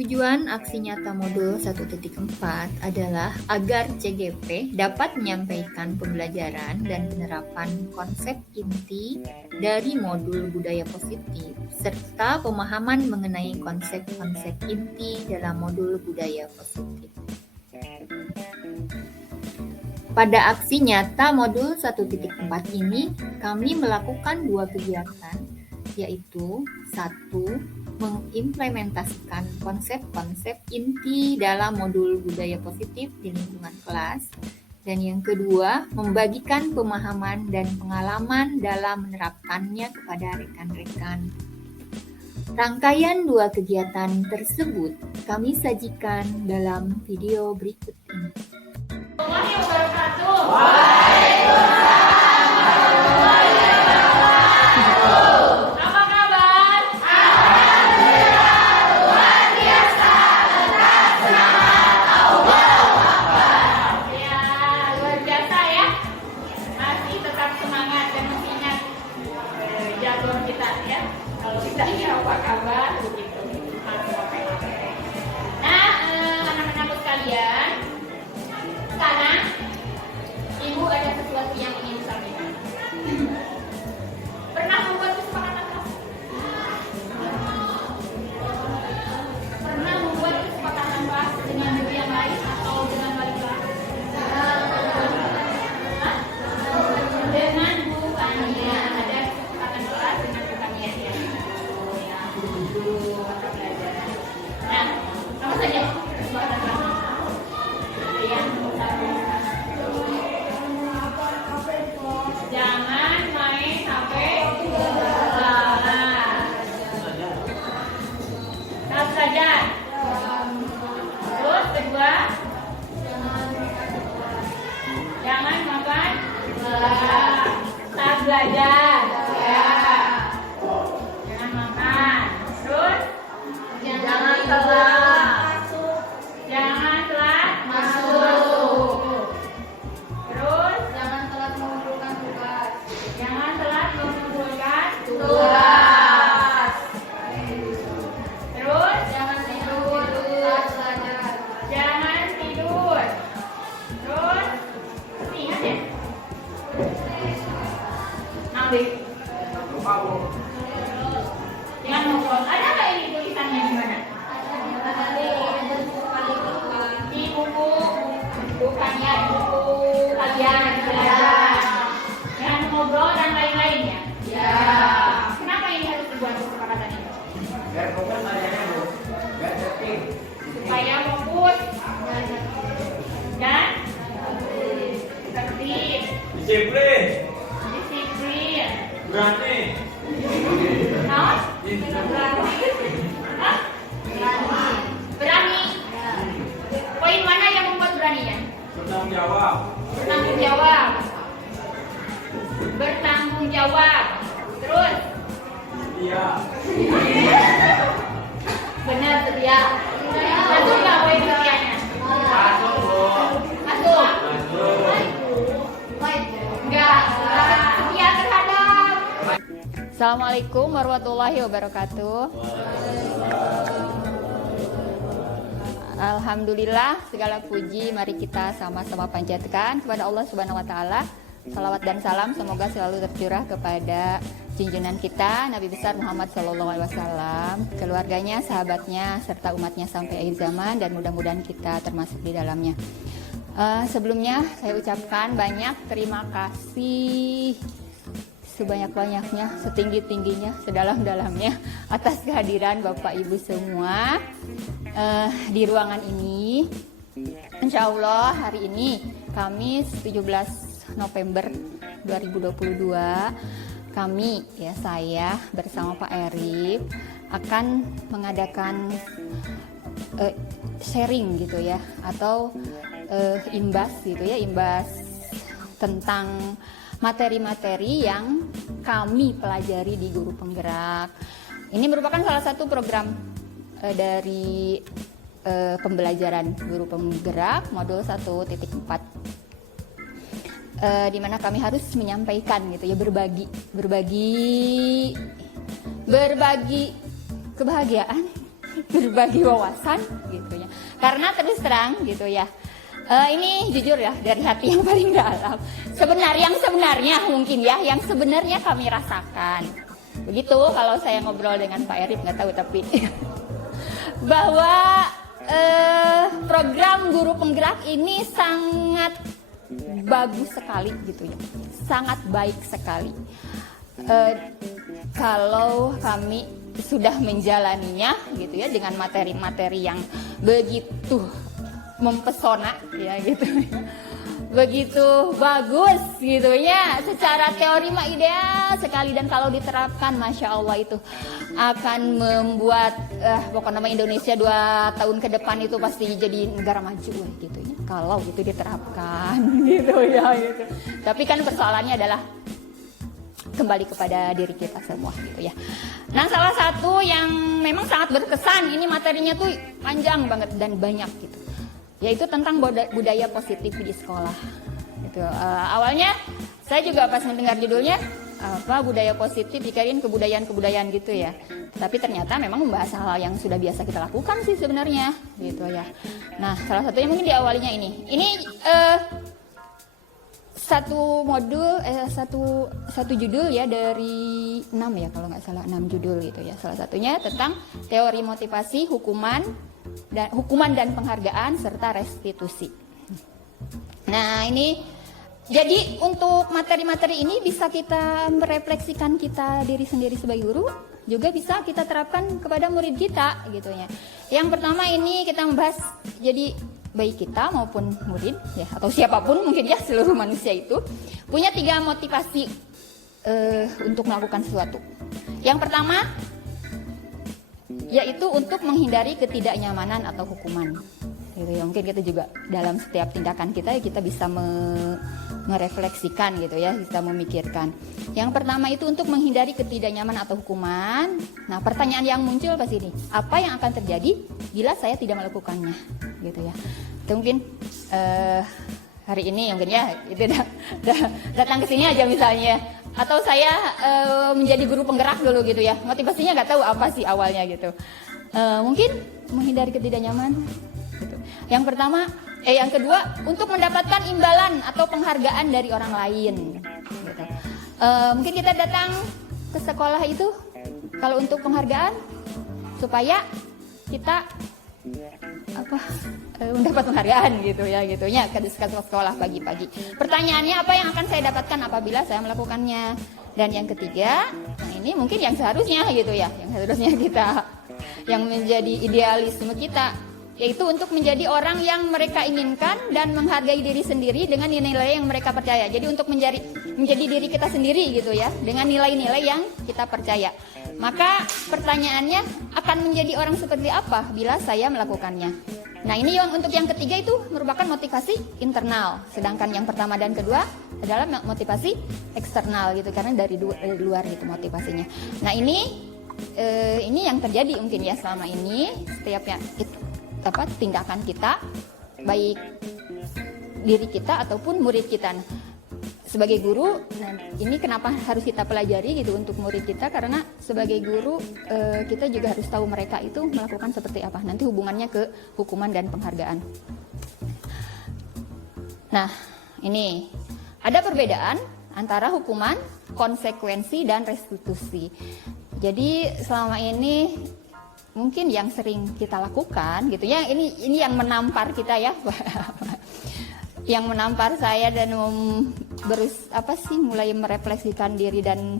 Tujuan aksi nyata modul 1.4 adalah agar CGP dapat menyampaikan pembelajaran dan penerapan konsep inti dari modul budaya positif serta pemahaman mengenai konsep-konsep inti dalam modul budaya positif. Pada aksi nyata modul 1.4 ini, kami melakukan 2 kegiatan, yaitu 1. Mengimplementasikan konsep-konsep inti dalam modul budaya positif di lingkungan kelas, dan yang kedua, membagikan pemahaman dan pengalaman dalam menerapkannya kepada rekan-rekan. Rangkaian 2 kegiatan tersebut kami sajikan dalam video berikut ini. Kita ya, kalau kita ini apa kabar begitu. Nah, anak-anakku sekalian, sekarang ibu ada sesuatu yang ingin sampaikan. Pernah membuat kesepakatan kelas? Pernah membuat kesepakatan kelas dengan guru yang lain atau dengan wali kelas? Dengan Bu Pania ada kesepakatan kelas dengan Bu Pania ya. Nah, apa saja kesepakatan kelas? Yang pertama, jangan main HP lalai. Tas saja. Terus kedua, jangan makan tas belajar. Ya. Jangan makan. Terus jangan telat. Jangan telat masuk. Terus jangan telat mengumpulkan tugas. Jangan telat mengumpulkan tugas. Terus jangan tidur saat belajar. Jangan tidur. Terus ingat ya. Ambil. Jangan ngobrol. Ada nggak ini tulisannya di mana? Di buku, bukannya di buku kalian belajar. Jangan ngobrol dan lain-lainnya. Ya. Kenapa ini harus dibuat kesepakatan ini? Biar fokus belajarnya, Bu. Biar tertib. Supaya fokus dan tertib, Disiplin. disiplin. Berani. Hah? Hah? Berani. Poin mana yang membuat berani ya? Bertanggung jawab. Bertanggung jawab. Bertanggung jawab. Terus Iya. benar setia. Masuk nggak poin setianya? Masuk, Bu. Masuk. Masuk. Enggak. Setia terhadap. Assalamualaikum warahmatullahi wabarakatuh. Alhamdulillah, segala puji mari kita sama-sama panjatkan kepada Allah Subhanahu wa taala. Salawat dan salam semoga selalu tercurah kepada junjungan kita Nabi besar Muhammad SAW, keluarganya, sahabatnya, serta umatnya sampai akhir zaman, dan mudah-mudahan kita termasuk di dalamnya. Sebelumnya saya ucapkan banyak terima kasih sebanyak-banyaknya, setinggi-tingginya, sedalam-dalamnya atas kehadiran Bapak Ibu semua di ruangan ini. Insya Allah hari ini Kamis 17 November 2022 kami, ya saya bersama Pak Erif akan mengadakan sharing gitu ya, atau imbas gitu ya, imbas tentang materi-materi yang kami pelajari di Guru Penggerak. Ini merupakan salah satu program dari pembelajaran Guru Penggerak modul 1.4, di mana kami harus menyampaikan gitu ya, berbagi kebahagiaan berbagi wawasan gitu ya. Karena terus terang gitu ya. Ini jujur ya dari hati yang paling dalam. Sebenarnya mungkin ya, yang sebenarnya kami rasakan. Begitu kalau saya ngobrol dengan Pak Erik, nggak tahu tapi bahwa program guru penggerak ini sangat bagus sekali gitu ya, sangat baik sekali. Kalau kami sudah menjalaninya gitu ya dengan materi-materi yang begitu mempesona ya gitu, begitu bagus gitu ya, secara teori mah ideal sekali, dan kalau diterapkan Masya Allah itu akan membuat pokoknya Indonesia 2 tahun ke depan itu pasti jadi negara maju gitu ya, kalau itu diterapkan gitu ya gitu. Tapi kan persoalannya adalah kembali kepada diri kita semua gitu ya. Nah, salah satu yang memang sangat berkesan, ini materinya tuh panjang banget dan banyak gitu, yaitu tentang budaya positif di sekolah. Gitu. Awalnya saya juga pas mendengar judulnya budaya positif dikaitkan kebudayaan gitu ya. Tapi ternyata memang membahas hal yang sudah biasa kita lakukan sih sebenarnya gitu ya. Nah, salah satunya mungkin diawalinya ini. Ini satu modul satu judul ya dari 6 ya kalau nggak salah, 6 judul gitu ya. Salah satunya tentang teori motivasi, hukuman dan penghargaan serta restitusi. Nah, ini jadi untuk materi-materi ini bisa kita merefleksikan kita diri sendiri sebagai guru, juga bisa kita terapkan kepada murid kita gitu ya. Yang pertama ini kita membahas, jadi baik kita maupun murid ya, atau siapapun mungkin ya, seluruh manusia itu punya 3 motivasi untuk melakukan sesuatu. Yang pertama yaitu untuk menghindari ketidaknyamanan atau hukuman gitu ya. Mungkin kita juga dalam setiap tindakan kita bisa merefleksikan gitu ya, kita memikirkan. Yang pertama itu untuk menghindari ketidaknyamanan atau hukuman. Nah, pertanyaan yang muncul pasti ini, apa yang akan terjadi bila saya tidak melakukannya gitu ya. Itu mungkin hari ini mungkin ya itu datang ke sini aja misalnya, atau saya menjadi guru penggerak dulu gitu ya, motivasinya nggak tahu apa sih awalnya gitu. Mungkin menghindari ketidaknyamanan gitu. Yang kedua untuk mendapatkan imbalan atau penghargaan dari orang lain gitu. Mungkin kita datang ke sekolah itu kalau untuk penghargaan supaya kita mendapat penghargaan gitu ya ke sekolah pagi-pagi. Pertanyaannya, apa yang akan saya dapatkan apabila saya melakukannya? Dan yang ketiga, nah ini mungkin yang seharusnya gitu ya, yang seharusnya kita, yang menjadi idealisme kita, yaitu untuk menjadi orang yang mereka inginkan dan menghargai diri sendiri dengan nilai-nilai yang mereka percaya. Jadi untuk menjadi diri kita sendiri gitu ya, dengan nilai-nilai yang kita percaya. Maka pertanyaannya, akan menjadi orang seperti apa bila saya melakukannya? Nah, ini untuk yang ketiga itu merupakan motivasi internal, sedangkan yang pertama dan kedua adalah motivasi eksternal gitu, karena dari luar itu motivasinya. Nah, ini yang terjadi mungkin ya selama ini, setiap tindakan kita, baik diri kita ataupun murid kita. Nah, sebagai guru, nah ini kenapa harus kita pelajari gitu untuk murid kita, karena sebagai guru kita juga harus tahu mereka itu melakukan seperti apa, nanti hubungannya ke hukuman dan penghargaan. Nah, ini ada perbedaan antara hukuman, konsekuensi, dan restitusi. Jadi selama ini mungkin yang sering kita lakukan gitu ya, ini yang menampar kita ya yang menampar saya dan mulai merefleksikan diri dan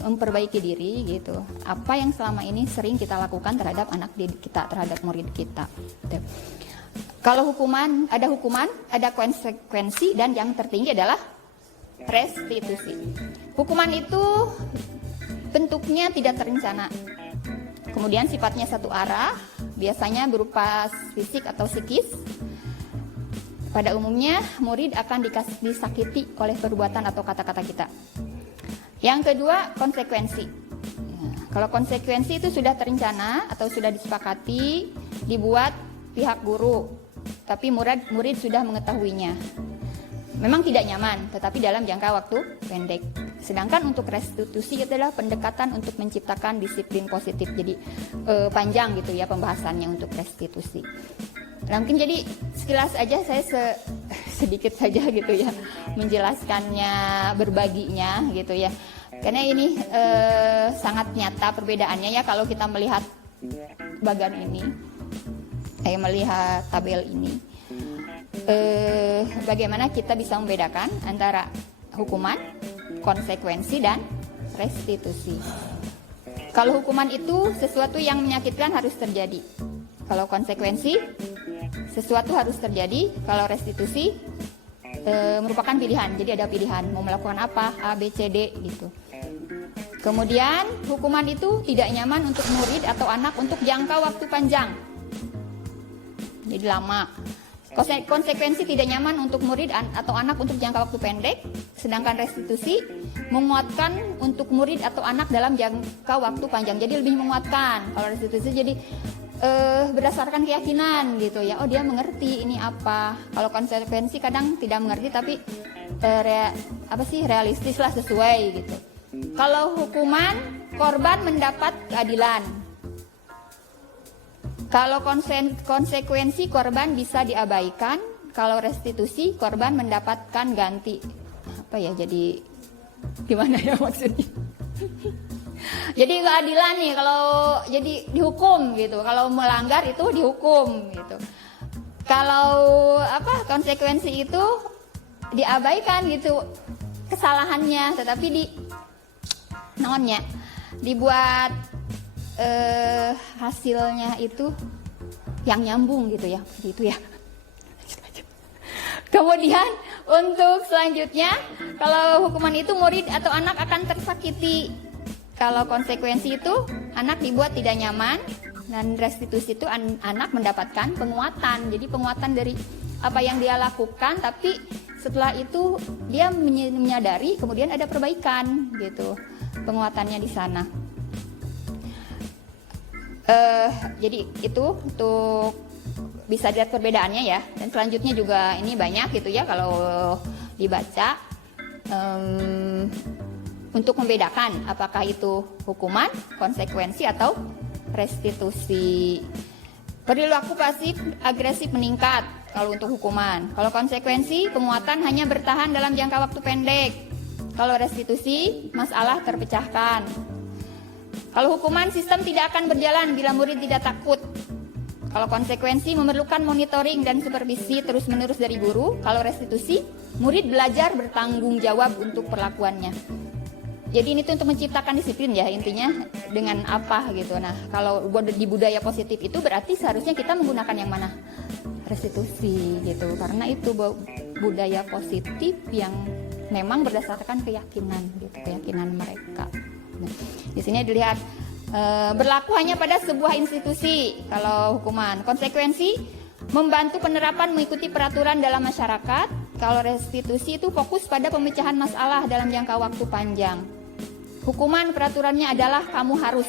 memperbaiki diri gitu. Apa yang selama ini sering kita lakukan terhadap anak didik kita, terhadap murid kita gitu. Kalau ada hukuman, ada konsekuensi, dan yang tertinggi adalah restitusi. Hukuman itu bentuknya tidak terencana, kemudian sifatnya satu arah, biasanya berupa fisik atau psikis. Pada umumnya, murid akan disakiti oleh perbuatan atau kata-kata kita. Yang kedua, konsekuensi. Kalau konsekuensi itu sudah terencana atau sudah disepakati, dibuat pihak guru, tapi murid sudah mengetahuinya. memang tidak nyaman, tetapi dalam jangka waktu pendek. Sedangkan untuk restitusi itu adalah pendekatan untuk menciptakan disiplin positif. Jadi panjang gitu ya pembahasannya untuk restitusi. Nah, mungkin jadi sekilas aja saya sedikit saja gitu ya menjelaskannya, berbaginya gitu ya. Karena ini sangat nyata perbedaannya ya kalau kita melihat bagan ini, melihat tabel ini. Bagaimana kita bisa membedakan antara hukuman, konsekuensi, dan restitusi. Kalau hukuman itu sesuatu yang menyakitkan harus terjadi. Kalau konsekuensi sesuatu harus terjadi. Kalau restitusi merupakan pilihan. Jadi ada pilihan mau melakukan apa, A, B, C, D gitu. Kemudian hukuman itu tidak nyaman untuk murid atau anak untuk jangka waktu panjang. Jadi lama. Konsekuensi tidak nyaman untuk murid atau anak untuk jangka waktu pendek. Sedangkan restitusi menguatkan untuk murid atau anak dalam jangka waktu panjang. Jadi lebih menguatkan. Kalau restitusi jadi berdasarkan keyakinan gitu ya. Oh, dia mengerti ini apa. Kalau konsekuensi kadang tidak mengerti tapi realistis lah, sesuai gitu. Kalau hukuman, korban mendapat keadilan. Kalau konsekuensi, korban bisa diabaikan. Kalau restitusi, korban mendapatkan ganti. Apa ya, jadi gimana ya maksudnya? Jadi keadilan nih, kalau jadi dihukum gitu. Kalau melanggar itu dihukum gitu. Kalau konsekuensi itu diabaikan gitu kesalahannya, tetapi dibuat hasilnya itu yang nyambung gitu ya, gitu ya. Kemudian untuk selanjutnya, kalau hukuman itu murid atau anak akan tersakiti. Kalau konsekuensi itu anak dibuat tidak nyaman, dan restitusi itu anak mendapatkan penguatan. Jadi penguatan dari apa yang dia lakukan, tapi setelah itu dia menyadari kemudian ada perbaikan gitu. Penguatannya di sana. Jadi itu untuk bisa lihat perbedaannya ya. Dan selanjutnya juga ini banyak gitu ya kalau dibaca untuk membedakan apakah itu hukuman, konsekuensi, atau restitusi. Perilaku pasif agresif meningkat kalau untuk hukuman. Kalau konsekuensi, penguatan hanya bertahan dalam jangka waktu pendek. Kalau restitusi, masalah terpecahkan. Kalau hukuman, sistem tidak akan berjalan bila murid tidak takut. Kalau konsekuensi, memerlukan monitoring dan supervisi terus-menerus dari guru. Kalau restitusi, murid belajar bertanggung jawab untuk perlakuannya. Jadi ini tuh untuk menciptakan disiplin ya intinya, dengan apa gitu. Nah, kalau di budaya positif itu berarti seharusnya kita menggunakan yang mana? Restitusi gitu. Karena itu budaya positif yang memang berdasarkan keyakinan gitu, keyakinan mereka. Nah, di sini dilihat berlaku hanya pada sebuah institusi. Kalau hukuman, konsekuensi membantu penerapan mengikuti peraturan dalam masyarakat. Kalau restitusi itu fokus pada pemecahan masalah dalam jangka waktu panjang. Hukuman peraturannya adalah kamu harus.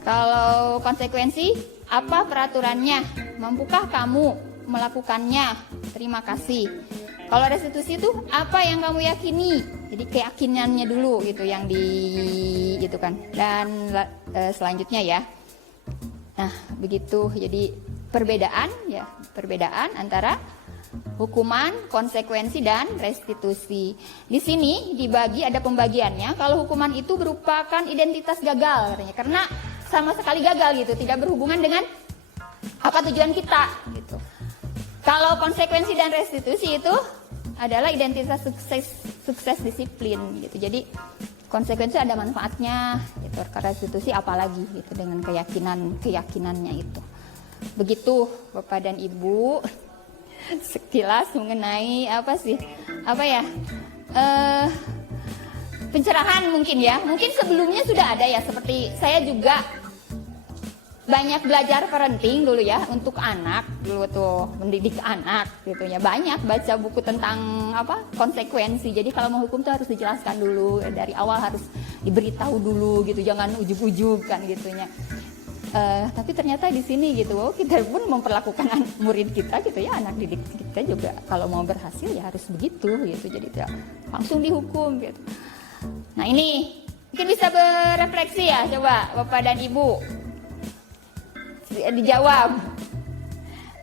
Kalau konsekuensi, apa peraturannya? Mampukah kamu melakukannya? Terima kasih. Kalau restitusi itu apa yang kamu yakini? Jadi keyakinannya dulu gitu yang gitu kan. Dan selanjutnya ya. Nah, begitu. Jadi perbedaan antara hukuman, konsekuensi, dan restitusi. Di sini dibagi, ada pembagiannya. Kalau hukuman itu merupakan identitas gagal katanya, karena sama sekali gagal gitu, tidak berhubungan dengan apa tujuan kita gitu. Kalau konsekuensi dan restitusi itu adalah identitas sukses disiplin gitu. Jadi konsekuensi ada manfaatnya gitu. Karena restitusi apalagi gitu dengan keyakinannya itu. Begitu Bapak dan Ibu, sekilas mengenai pencerahan mungkin ya. Mungkin sebelumnya sudah ada ya, seperti saya juga banyak belajar parenting dulu ya untuk anak, dulu tuh mendidik anak gitu ya. Banyak baca buku tentang konsekuensi. Jadi kalau mau hukum tuh harus dijelaskan dulu dari awal, harus diberitahu dulu gitu, jangan ujug-ujug kan gitunya. Tapi ternyata di sini gitu, kita pun memperlakukan murid kita gitu ya, anak didik kita juga kalau mau berhasil ya harus begitu gitu. Jadi tidak langsung dihukum gitu. Nah ini mungkin bisa berefleksi ya, coba Bapak dan Ibu dijawab.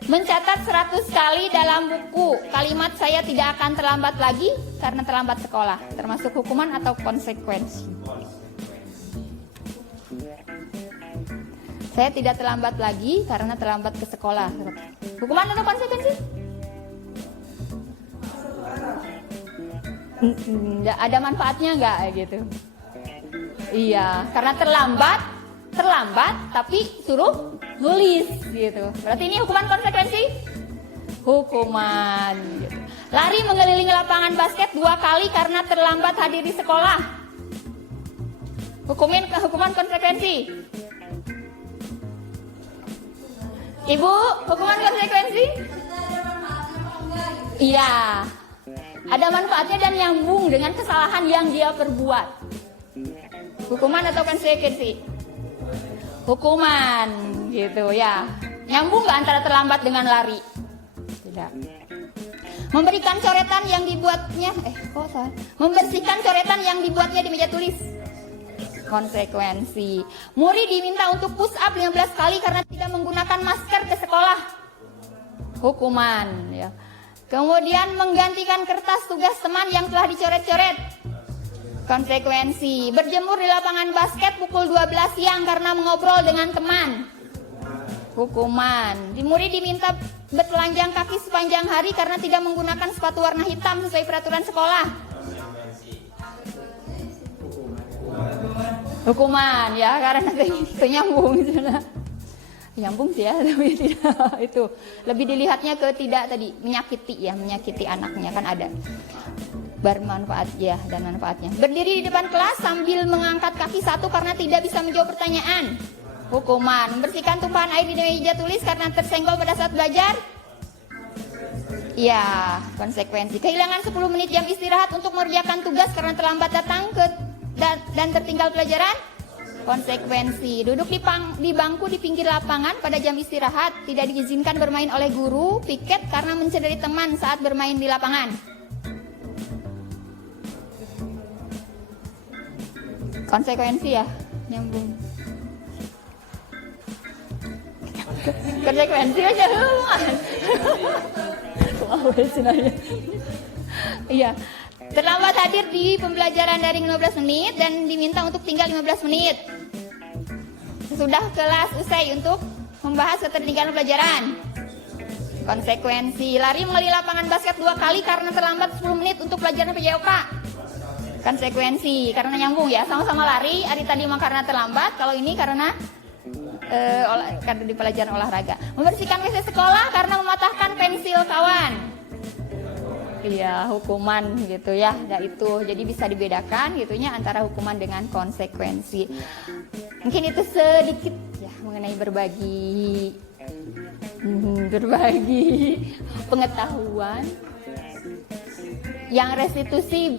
Mencatat 100 kali dalam buku kalimat saya tidak akan terlambat lagi karena terlambat sekolah, termasuk hukuman atau konsekuensi. Saya tidak terlambat lagi karena terlambat ke sekolah. Hukuman atau konsekuensi? Ada manfaatnya nggak gitu? Iya, karena terlambat tapi suruh nulis gitu. Berarti ini hukuman konsekuensi? Hukuman gitu. Lari mengelilingi lapangan basket 2 kali karena terlambat hadir di sekolah. Hukuman konsekuensi? Ibu, hukuman konsekuensi? Iya. Ada manfaatnya dan nyambung dengan kesalahan yang dia perbuat. Hukuman atau konsekuensi? Hukuman gitu ya. Nyambung nggak antara terlambat dengan lari? Tidak. Memberikan coretan yang dibuatnya membersihkan coretan yang dibuatnya di meja tulis. Konsekuensi. Murid diminta untuk push up 15 kali karena tidak menggunakan masker ke sekolah. Hukuman ya. Kemudian menggantikan kertas tugas teman yang telah dicoret-coret. Konsekuensi. Berjemur di lapangan basket pukul 12 siang karena mengobrol dengan teman. Hukuman. Murid diminta bertelanjang kaki sepanjang hari karena tidak menggunakan sepatu warna hitam sesuai peraturan sekolah. Hukuman ya, karena itu nyambung nyambung sih ya, tapi tidak itu lebih dilihatnya ke tidak tadi menyakiti anaknya kan ada bermanfaat ya dan manfaatnya. Berdiri di depan kelas sambil mengangkat kaki satu karena tidak bisa menjawab pertanyaan. Hukuman. Membersihkan tumpahan air di meja tulis karena tersenggol pada saat belajar. Ya, konsekuensi. Kehilangan 10 menit jam istirahat untuk mengerjakan tugas karena terlambat datang dan tertinggal pelajaran. Konsekuensi. Duduk di bangku di pinggir lapangan pada jam istirahat, tidak diizinkan bermain oleh guru, piket karena mencederai teman saat bermain di lapangan. Konsekuensi ya, nyambung. Konsekuensi aja iya. Terlambat hadir di pembelajaran daring 15 menit dan diminta untuk tinggal 15 menit. Sesudah kelas usai untuk membahas ketertinggalan pelajaran. Konsekuensi. Lari melalui lapangan basket 2 kali karena terlambat 10 menit untuk pelajaran PJOK. Konsekuensi. Karena nyambung ya, sama-sama lari. Hari tadi mah karena terlambat, kalau ini karena di pelajaran olahraga. Membersihkan WC sekolah karena mematahkan pensil kawan. Iya, hukuman gitu ya. Nah itu, jadi bisa dibedakan gitunya antara hukuman dengan konsekuensi. Mungkin itu sedikit ya mengenai berbagi pengetahuan. Yang restitusi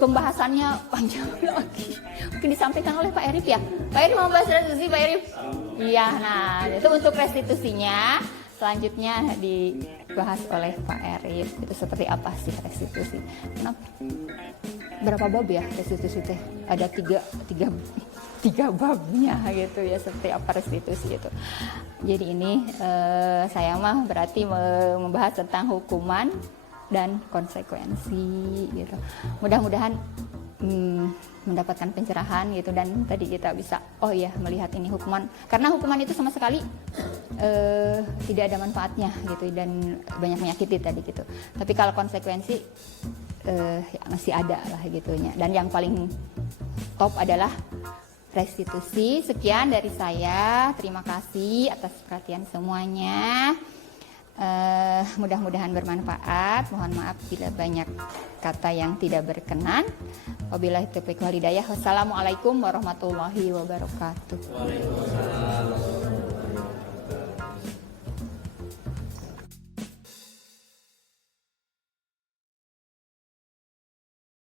pembahasannya panjang lagi. Mungkin disampaikan oleh Pak Erif ya. Pak Erif mau bahas restitusi, Pak Erif? Iya, nah itu untuk restitusinya. Selanjutnya dibahas oleh Pak Erif. Itu seperti apa sih restitusi? Kenapa? Berapa bab ya restitusi teh? Ada tiga babnya gitu ya, seperti apa restitusi itu. Jadi ini saya mah berarti membahas tentang hukuman dan konsekuensi gitu. Mudah-mudahan mendapatkan pencerahan gitu, dan tadi kita bisa melihat ini hukuman, karena hukuman itu sama sekali tidak ada manfaatnya gitu dan banyak menyakiti tadi gitu. Tapi kalau konsekuensi ya masih ada lah gitunya, dan yang paling top adalah restitusi. Sekian dari saya, terima kasih atas perhatian semuanya. Mudah-mudahan bermanfaat. Mohon maaf bila banyak kata yang tidak berkenan. Wabillahi taufiq wal hidayah. Wassalamualaikum warahmatullahi wabarakatuh.